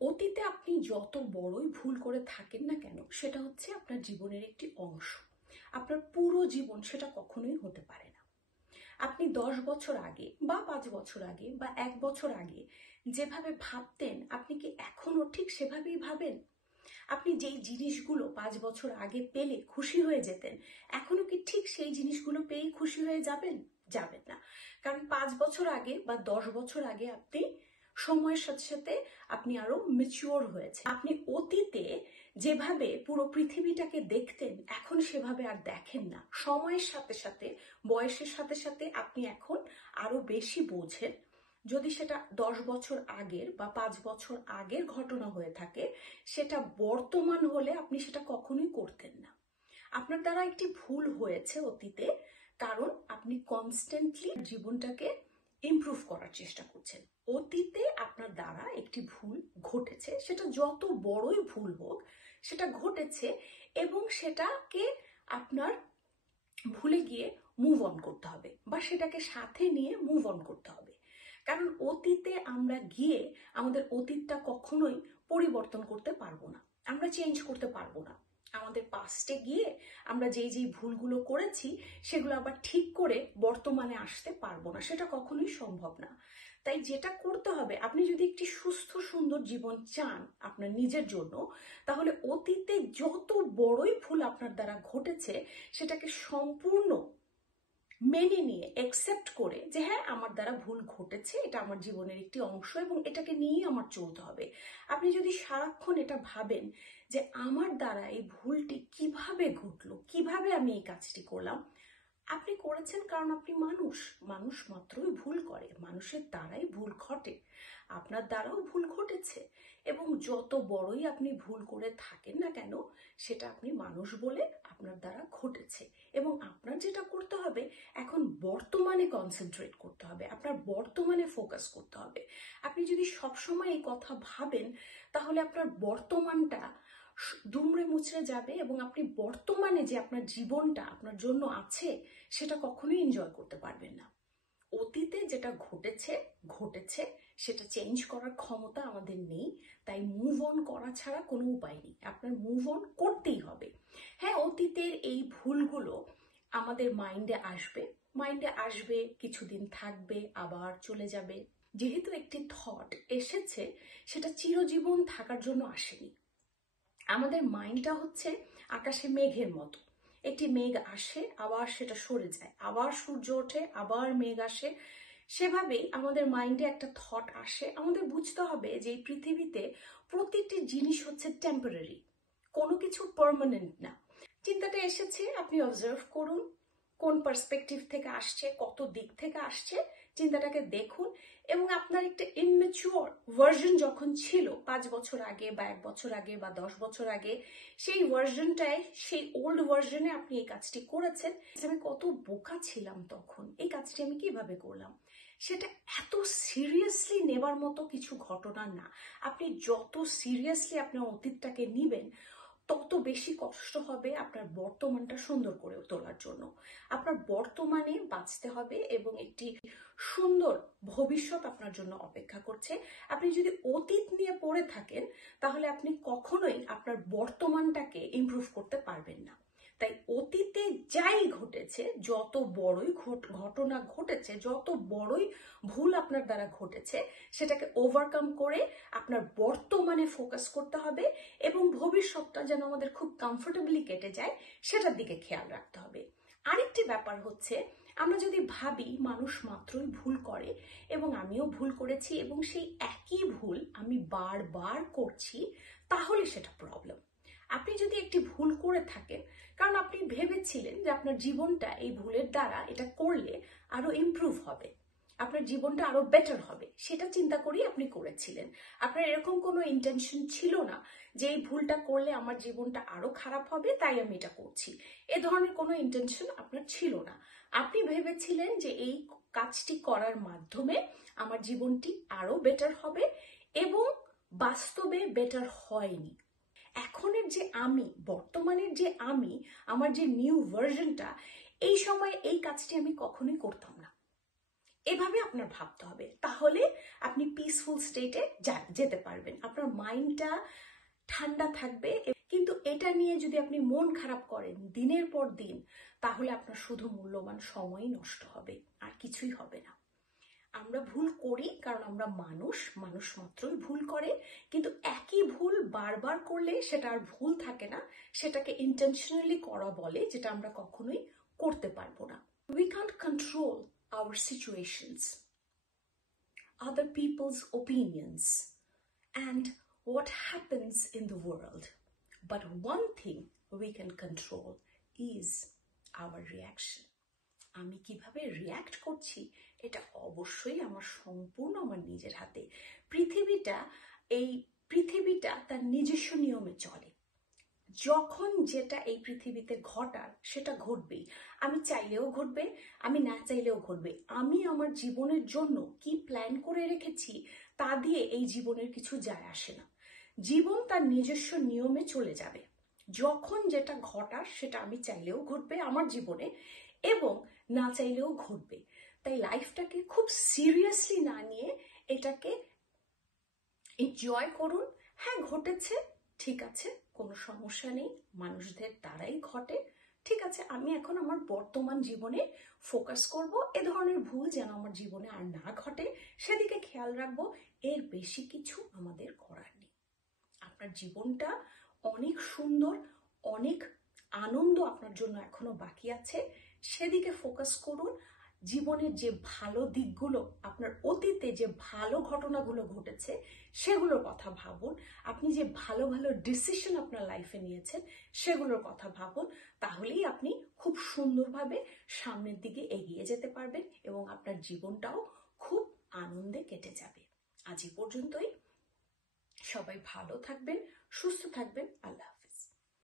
অতীতে আপনি যত বড়ই ভুল করে থাকেন না কেন, সেটা হচ্ছে আপনার জীবনের একটি অংশ। আপনার পুরো জীবন সেটা কখনোই হতে পারে না। আপনি 10 বছর আগে বা 5 বছর আগে বা 1 বছর আগে যেভাবে ভাবতেন, আপনি কি এখনো ঠিক সেভাবেই ভাবেন? আপনি যেই জিনিসগুলো 5 বছর আগে পেলে খুশি হয়ে যেতেন, এখনো কি ঠিক সেই জিনিসগুলো পেয়েই খুশি হয়ে যাবেন? যাবেন না। কারণ 5 বছর আগে বা 10 বছর আগে আপনি সময়ের সাথে সাথে আপনি আরো ম্যাচিওর হয়েছে। আপনি অতীতে যেভাবে পুরো পৃথিবীটাকে দেখতেন, এখন সেভাবে আর দেখেন না। সময়ের সাথে সাথে, বয়সের সাথে সাথে আপনি এখন আরো বেশি বোঝেন। যদি সেটা 10 বছর আগের বা 5 বছর আগের ঘটনা হয়ে থাকে, সেটা বর্তমান হলে আপনি সেটা কখনোই করতেন না। আপনার দ্বারা একটি ভুল হয়েছে অতীতে, কারণ আপনি কনস্ট্যান্টলি জীবনটাকে ইমপ্রুভ করার চেষ্টা করছেন। অতীতে আপনার দ্বারা একটি ভুল ঘটেছে, সেটা যত বড়ই ভুল হোক, সেটা ঘটেছে এবং সেটাকে আপনার ভুলে গিয়ে মুভ অন করতে হবে বা সেটাকে সাথে নিয়ে মুভ অন করতে হবে। কারণ অতীতে আমরা গিয়ে আমাদের অতীতটা কখনোই পরিবর্তন করতে পারবো না, আমরা চেঞ্জ করতে পারবো না। আমাদের পাস্টে গিয়ে আমরা যেই যেই ভুলগুলো করেছি সেগুলো আবার ঠিক করে বর্তমানে আসতে পারবো না, সেটা কখনোই সম্ভব না। তাই যেটা করতে হবে, আপনি যদি একটি সুস্থ সুন্দর জীবন চান আপনার নিজের জন্য, তাহলে অতীতে যত বড়ই ভুল আপনার দ্বারা ঘটেছে সেটাকে সম্পূর্ণ মেনে নিয়ে একসেপ্ট করে যে হ্যাঁ, আমার দ্বারা ভুল ঘটেছে, এটা আমার জীবনের একটি অংশ এবং এটাকে নিয়েই আমার চলতে হবে। আপনি যদি সারাক্ষণ এটা ভাবেন যে আমার দ্বারা এই ভুলটি কিভাবে ঘটলো, কিভাবে আমি এই কাজটি করলাম, আপনি করেছেন কারণ আপনি মানুষ। মানুষ মাত্রই ভুল করে, মানুষের দ্বারাই ভুল ঘটে। আপনার দ্বারাও ভুল ঘটেছে এবং যত বড়ই আপনি ভুল করে থাকেন না কেন, সেটা আপনি মানুষ বলে আপনার দ্বারা ঘটেছে। এবং আপনার যেটা করতে হবে, এখন বর্তমানে কনসেন্ট্রেট করতে হবে, আপনার বর্তমানে ফোকাস করতে হবে। আপনি যদি সবসময় এই কথা ভাবেন, তাহলে আপনার বর্তমানটা দুমড়ে মুচড়ে যাবে এবং আপনি বর্তমানে যে আপনার জীবনটা আপনার জন্য আছে, সেটা কখনোই এনজয় করতে পারবেন না। অতীতে যেটা ঘটেছে ঘটেছে, সেটা চেঞ্জ করার ক্ষমতা আমাদের নেই। তাই মুভ অন করা ছাড়া কোনো উপায় নেই, আপনার মুভ অন করতেই হবে। হ্যাঁ, অতীতের এই ভুলগুলো আমাদের মাইন্ডে আসবে, কিছুদিন থাকবে, আবার চলে যাবে। যেহেতু একটি থট এসেছে, সেটা চিরজীবন থাকার জন্য আসেনি। আমাদের মাইন্ডটা হচ্ছে আকাশে মেঘের মতো। একটি মেঘ আসে, আবার সেটা সরে যায়, আবার সূর্য ওঠে, আবার মেঘ আসে। সেভাবেই আমাদের মাইন্ডে একটা থট আসে। আমাদের বুঝতে হবে যে এই পৃথিবীতে প্রতিটি জিনিস হচ্ছে টেম্পোরারি, কোনো কিছু পার্মানেন্ট না। চিন্তাটা এসেছে, আপনি অবজার্ভ করুন কোন পার্সপেক্টিভ থেকে আসছে, কত দিক থেকে আসছে, চিন্তাটাকে দেখুন। এবং আপনার একটা ইনম্যাচিওর ভার্জন যখন ছিল 5 বছর আগে বা 1 বছর আগে বা 10 বছর আগে, সেই ভার্জনটায়, সেই ওল্ড ভার্জনে আপনি এই কাজটি করেছেন। আমি কত বোকা ছিলাম তখন, এই কাজটি আমি কিভাবে করলাম, সেটা এত সিরিয়াসলি নেবার মতো কিছু ঘটনা না। আপনি যত সিরিয়াসলি আপনার অতীতটাকে নিবেন, তত বেশি কষ্ট হবে আপনার বর্তমানটা সুন্দর করে তোলার জন্য। আপনার বর্তমানে বাঁচতে হবে এবং একটি সুন্দর ভবিষ্যৎ আপনার জন্য অপেক্ষা করছে। আপনি যদি অতীত নিয়ে পড়ে থাকেন, তাহলে আপনি কখনোই আপনার বর্তমানটাকে ইমপ্রুভ করতে পারবেন না। তাই অতীতে যাই ঘটেছে, যত বড়ই ঘটনা ঘটেছে, যত বড়ই ভুল আপনার দ্বারা ঘটেছে, সেটাকে ওভারকাম করে আপনার বর্তমানে ফোকাস করতে হবে এবং ভবিষ্যৎটা যেন আমাদের খুব কমফোর্টেবলি কেটে যায়, সেটার দিকে খেয়াল রাখতে হবে। আরেকটি ব্যাপার হচ্ছে, আমরা যদি ভাবি মানুষ মাত্রই ভুল করে এবং আমিও ভুল করেছি এবং সেই একই ভুল আমি বারবার করছি, তাহলে সেটা প্রবলেম। আপনি যদি একটি ভুল করে থাকেন কারণ আপনি ভেবেছিলেন যে আপনার জীবনটা এই ভুলের দ্বারা এটা করলে আরো ইমপ্রুভ হবে, আপনার জীবনটা আরো বেটার হবে, সেটা চিন্তা করেই আপনি করেছিলেন। আপনার এরকম কোনো ইন্টেনশন ছিল না যে এই ভুলটা করলে আমার জীবনটা আরো খারাপ হবে, তাই আমি এটা করছি। এ ধরনের কোনো ইন্টেনশন আপনার ছিল না। আপনি ভেবেছিলেন যে এই কাজটি করার মাধ্যমে আমার জীবনটি আরো বেটার হবে এবং বাস্তবে বেটার হয়নি। এখনের যে আমি, বর্তমানের যে আমি, আমার যে নিউ ভার্জনটা, এই সময় এই কাজটি আমি কখনোই করতাম না। এভাবে আপনার ভাবতে হবে, তাহলে আপনি পিসফুল স্টেটে যেতে পারবেন, আপনার মাইন্ডটা ঠান্ডা থাকবে। কিন্তু এটা নিয়ে যদি আপনি মন খারাপ করেন দিনের পর দিন, তাহলে আপনার শুধু মূল্যবান সময়ই নষ্ট হবে, আর কিছুই হবে না। আমরা ভুল করি কারণ আমরা মানুষ, মানুষ মাত্রই ভুল করে, কিন্তু একই ভুল বারবার করলে সেটা আর ভুল থাকে না, সেটাকে ইন্টেনশনালি করা বলে, যেটা আমরা কখনোই করতে পারবো না। We can't control our situations, other people's opinions, and what happens in the world. But one thing we can control is our reaction. আমি কিভাবে রিয়্যাক্ট করছি এটা অবশ্যই আমার সম্পূর্ণ আমার নিজের হাতে। পৃথিবীটা তার নিজস্ব নিয়মে চলে। যখন যেটা এই পৃথিবীতে ঘটার সেটা ঘটবেই। আমি চাইলেও ঘটবে, আমি না চাইলেও ঘটবে। আমি আমার জীবনের জন্য কি প্ল্যান করে রেখেছি তা দিয়ে এই জীবনের কিছু যায় আসে না। জীবন তার নিজস্ব নিয়মে চলে যাবে। যখন যেটা ঘটার সেটা আমি চাইলেও ঘটবে আমার জীবনে, এবং না চাইলেও ঘটবে। তাই লাইফটাকে খুব সিরিয়াসলি না নিয়ে এটাকে এনজয় করুন। হ্যাঁ, ঘটেছে, ঠিক আছে, কোনো সমস্যা নেই, মানুষদের দ্বারাই ঘটে, ঠিক আছে। আমি এখন আমার বর্তমান জীবনে ফোকাস করব, এ ধরনের ভুল যেন আমার জীবনে আর না ঘটে সেদিকে খেয়াল রাখবো। এর বেশি কিছু আমাদের করার নেই। আপনার জীবনটা অনেক সুন্দর, অনেক আনন্দ আপনার জন্য এখনো বাকি আছে, সেদিকে ফোকাস করুন। জীবনের যে ভালো দিকগুলো, আপনার অতীতে যে ভালো ঘটনাগুলো ঘটেছে সেগুলোর কথা ভাবুন। আপনি যে ভালো ভালো ডিসিশন আপনার লাইফে নিয়েছেন সেগুলোর কথা ভাবুন। তাহলেই আপনি খুব সুন্দরভাবে সামনের দিকে এগিয়ে যেতে পারবেন এবং আপনার জীবনটাও খুব আনন্দে কেটে যাবে। আজ এই পর্যন্তই। সবাই ভালো থাকবেন, সুস্থ থাকবেন,